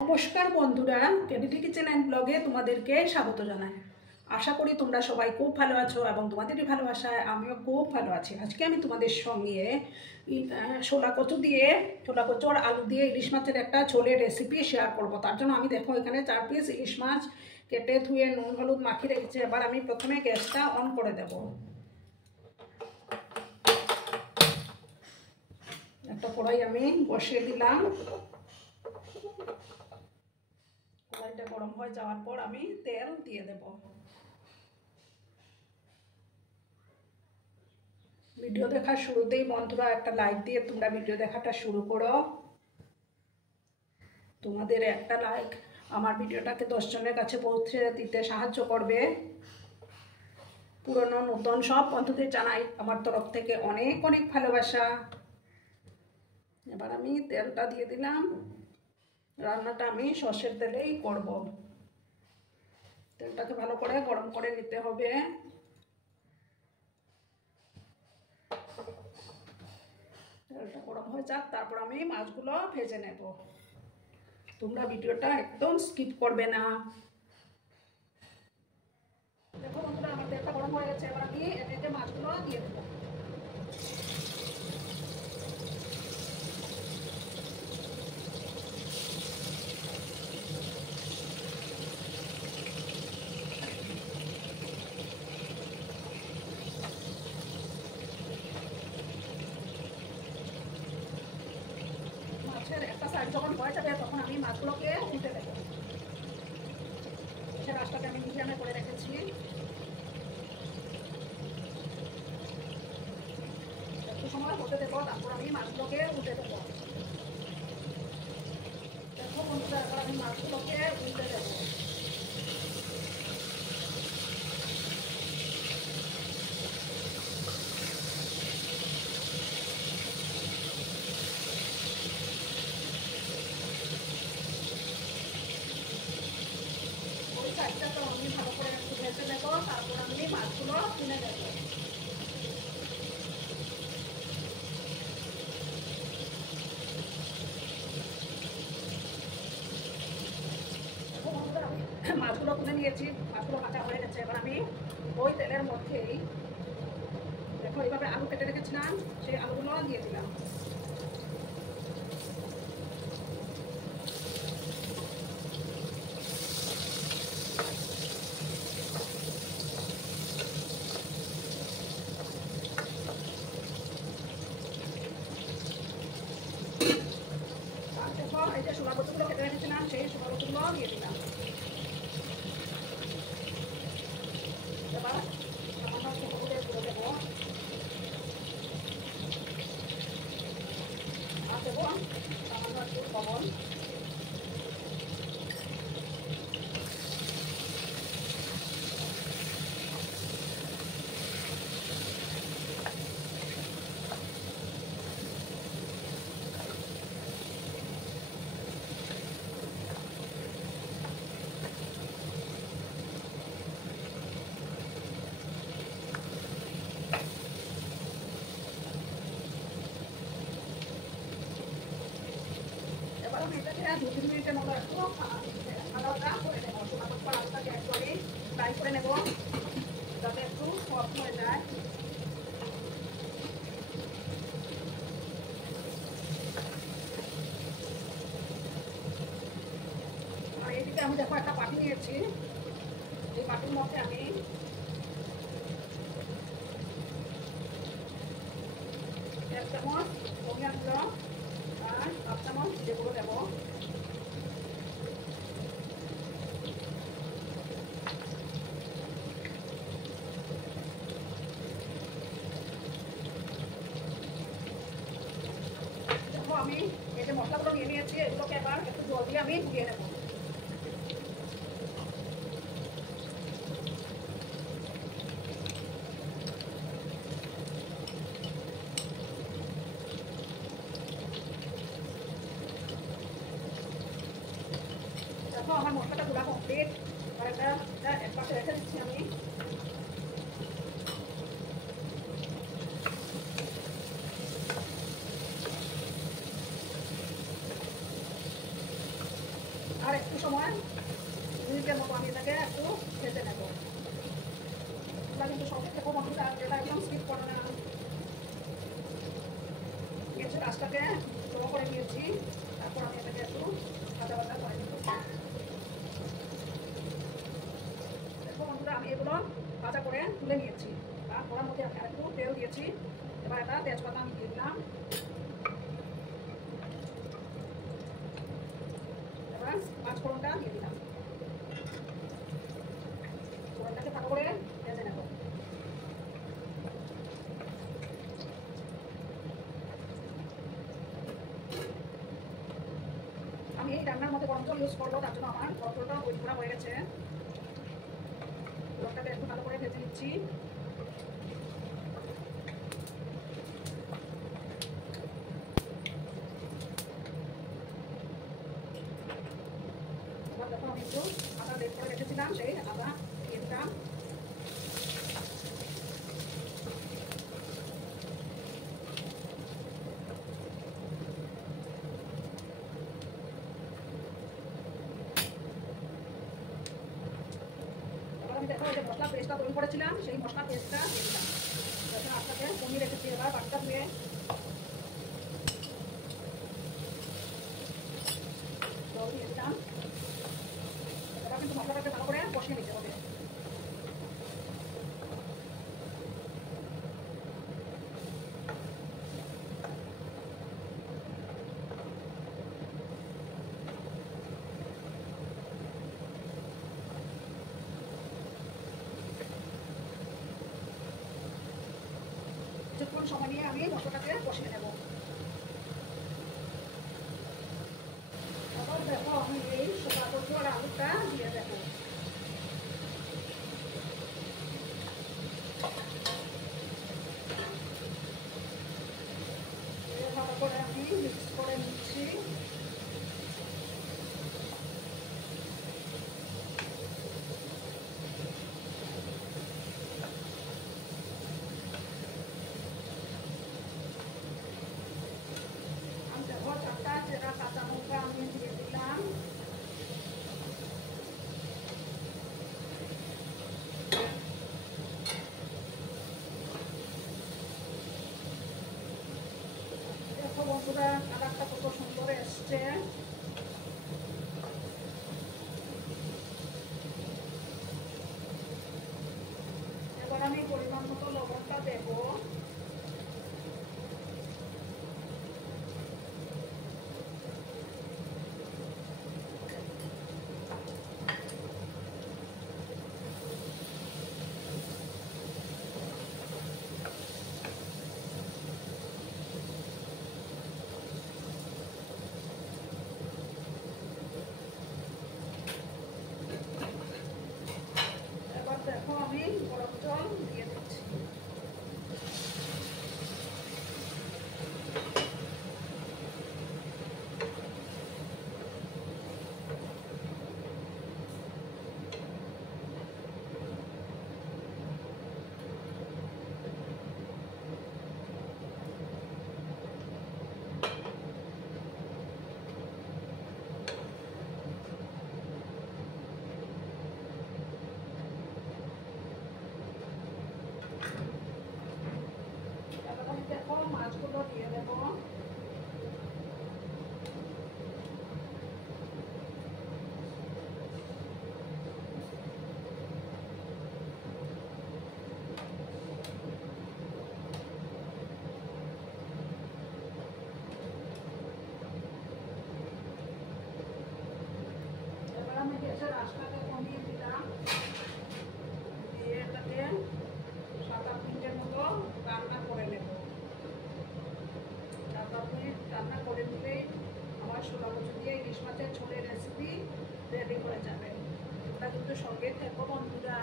নমস্কার বন্ধুরা, ক্যান্ডিডি kitchen and ব্লগে তোমাদেরকে স্বাগত জানাই। আশা করি তোমরা সবাই খুব ভালো আছো এবং তোমাদেরই ভালোবাসায় আমিও খুব ভালো আছি। আজকে আমি তোমাদের সঙ্গে ছোলা কচু আর আলু দিয়ে ইলিশ মাছের একটা ঝোলের রেসিপি শেয়ার করব। তার জন্য আমি দেখো এখানে 4 পিস ইলিশ মাছ কেটে ধুয়ে নুন হলুদ মাখিয়ে রেখেছি। এবার আমি প্রথমে গ্যাসটা অন করে দেব। একটা কড়াই আমি বসিয়ে দিলাম। কড়াইটা গরম হয়ে যাওয়ার পর আমি তেল দিয়ে দেব। ভিডিও দেখার শুরুতেই বন্ধুরা একটা লাইক দিয়ে তোমরা ভিডিও দেখাটা শুরু করো। তোমাদের একটা লাইক আমার ভিডিওটাকে 10 জনের কাছে পৌঁছে দিতে সাহায্য করবে। পুরনো নতুন সব বন্ধুদের জানাই আমার তরফ থেকে অনেক অনেক ভালোবাসা। এবার আমি তেলটা দিয়ে দিলাম। রান্নাটা আমি সর্ষের তেলেই করব। তেলটাকে ভালো করে গরম করে নিতে হবে। তেলটা গরম হয়ে যাক, তারপর আমি মাছগুলো ভেজে নেব। তোমরা ভিডিওটা একদম স্কিপ করবে না। দেখো বন্ধুরা, আমার তেলটা গরম হয়ে গেছে। এবার আমি এতে মাছগুলো দিয়ে দেবো। মাছের একটা সাইড যখন হয়ে যাবে তখন আমি মাছগুলোকে উঠে দেবো। রাস্তাটা আমি মিডিয়ামে করে রেখেছি। একটু সময় হতে দেবো, তারপর আমি মাছগুলোকে উঠে দেবো। দেখো বন্ধুরা, এবার আমি মাছগুলোকে উঠে দেবো। ওই সাইডটা তো আমি ভালো করে একটু ভেজে দেবো, তারপর আমি মাছগুলো তুলে দেবো। মাছগুলো তুলে নিয়েছি, মাছগুলো কাটা হয়ে গেছে। এবার আমি ওই তেলের মধ্যেই দেখো এইভাবে আলু কেটে রেখেছিলাম, সেই আলুগুলো দিয়ে দিলাম। আর দেখো এই যে ছোলা কচুগুলো কেটে রেখেছিলাম, সেই ছোলা কচুগুলো দিয়ে দিলাম। এবার সামান্য একটু হলুদের গুঁড়ো দেবো। আর দেবো সামান্য একটু লবণ। এবার আমি এটাকে 2-3 মিনিটের মতো একটু হালকা করে নেবো। ছোলা কচু আর আলুটাকে একবারে ফ্রাই করে নেবো যাতে একটু সফট হয়ে যায়। আর এইদিকে আমি দেখো একটা বাটি নিয়েছি। এই বাটির মধ্যে আমি 1 চামচ ধনিয়ার গুঁড়ো আর 1/2 চামচ জিরে গুঁড়ো দেবো। দেখো আমি এই যে মশলাগুলো নিয়ে নিয়েছি, এগুলোকে এবার একটু জল দিয়ে আমি ধুয়ে নেবো। দেখো আমার মশলাটা গুঁড়া কমপ্লিট। আর একটা এক পাশে রেখে দিচ্ছি আমি। সময় মিনিটের মতো আমি এটাকে একটু ভেজে নেব। তোমরা কিন্তু সঙ্গে থেকো বন্ধুরা, এটা একদম স্কিপ করো না। গ্যাসের আঁচটাকে জমা করে নিয়েছি, তারপর আমি এটাকে একটু ভাজা ভাজা করে নেব। দেখো বন্ধুরা, আমি এগুলো ভাজা করে তুলে নিয়েছি। আর কড়ার মধ্যে আমি একটু তেল দিয়েছি। এবার এটা তেজপাতা আমি দিয়ে দিলাম। এবার পাঁচফোড়নটা দিয়ে দিলাম। ফোড়নটাকে ভালো করে ভেজে নেব। আমি এই রান্নার মধ্যে গরম জল ইউজ করবো, তার জন্য আমার গরম জলটা তৈরি করা হয়ে গেছে। ফোড়নটাকে একটু ভালো করে ভেজে নিচ্ছি। এবার যখন আমি একটু আদা বের করে রেখেছিলাম, সেই আদা দিয়ে দিলাম। আমি দেখো যে মশলা পেস্টটা তৈরি করেছিলাম, সেই মশলা পেস্টটা দিয়ে দিলাম। যখন আপনাকে কমিয়ে রেখেছি, এবার বাটটা ধুয়ে জল দিয়ে দিলাম। এবার কিন্তু মশলাটাকে ভালো করে কষিয়ে নিতে হবে। কিছুক্ষণ সময় নিয়ে আমি মশলাটাকে কষিয়ে নেব। তারপর দেখো আমি এই শুকনো কচু আর আলুটা দিয়ে দেবো। ভালো করে আমি মিক্স করে নিচ্ছি। আমি দেখো চারটা চেরা কাঁচা লঙ্কা আমি দিয়ে দিলাম। দেখো বন্ধুরা, কালারটা কত সুন্দর এসছে। এবার আমি পরিমাণ মতো লবণটা দেবো। এবার দেখো আমি গরম জল দিয়ে দিচ্ছি। এবার আমি দেখো মাছগুলো দিয়ে দেবো। এবার আমি গ্যাসের আঁচটাকে কমিয়ে দিলাম, দিয়ে এটাকে 7-8 মিনিটের মতো রান্না করে নেব। 7-8 মিনিট রান্না করে দিলেই আমার ছোলা কচু দিয়ে ইলিশ মাছের ঝোলের রেসিপি রেডি হয়ে যাবে। ওটা কিন্তু সঙ্গে থেকো বন্ধুরা,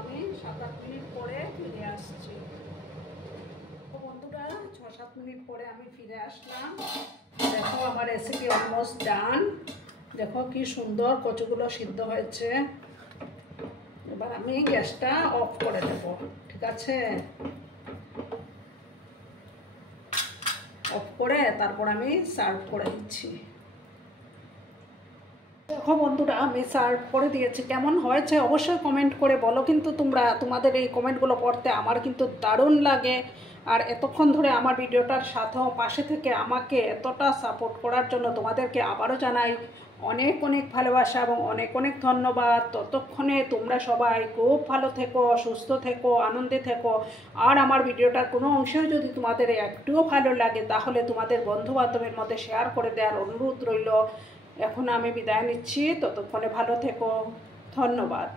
আমি 7-8 মিনিট পরে ফিরে আসছি। তো বন্ধুরা, 6-7 মিনিট পরে আমি ফিরে আসলাম। দেখো আমার রেসিপি অলমোস্ট ডান। দেখো কি সুন্দর কচুগুলো সিদ্ধ হয়েছে। এবার আমি গ্যাসটা অফ করে দেব, ঠিক আছে? অফ করে তারপর আমি সার্ভ করে দিচ্ছি। দেখো বন্ধুরা, আমি সার্ভ করে দিয়েছি, কেমন হয়েছে অবশ্যই কমেন্ট করে বলো। কিন্তু তোমরা তোমাদের এই কমেন্টগুলো পড়তে আমার কিন্তু দারুণ লাগে। আর এতক্ষণ ধরে আমার ভিডিওটার সাথেও পাশে থেকে আমাকে এতটা সাপোর্ট করার জন্য তোমাদেরকে আবারও জানাই অনেক অনেক ভালোবাসা এবং অনেক অনেক ধন্যবাদ। ততক্ষণে তোমরা সবাই খুব ভালো থেকো, সুস্থ থেকো, আনন্দে থেকো। আর আমার ভিডিওটার কোনো অংশেও যদি তোমাদের একটুও ভালো লাগে তাহলে তোমাদের বন্ধু বান্ধবের মধ্যে শেয়ার করে দেওয়ার অনুরোধ রইল। এখন আমি বিদায় নিচ্ছি, ততক্ষণে ভালো থেকো, ধন্যবাদ।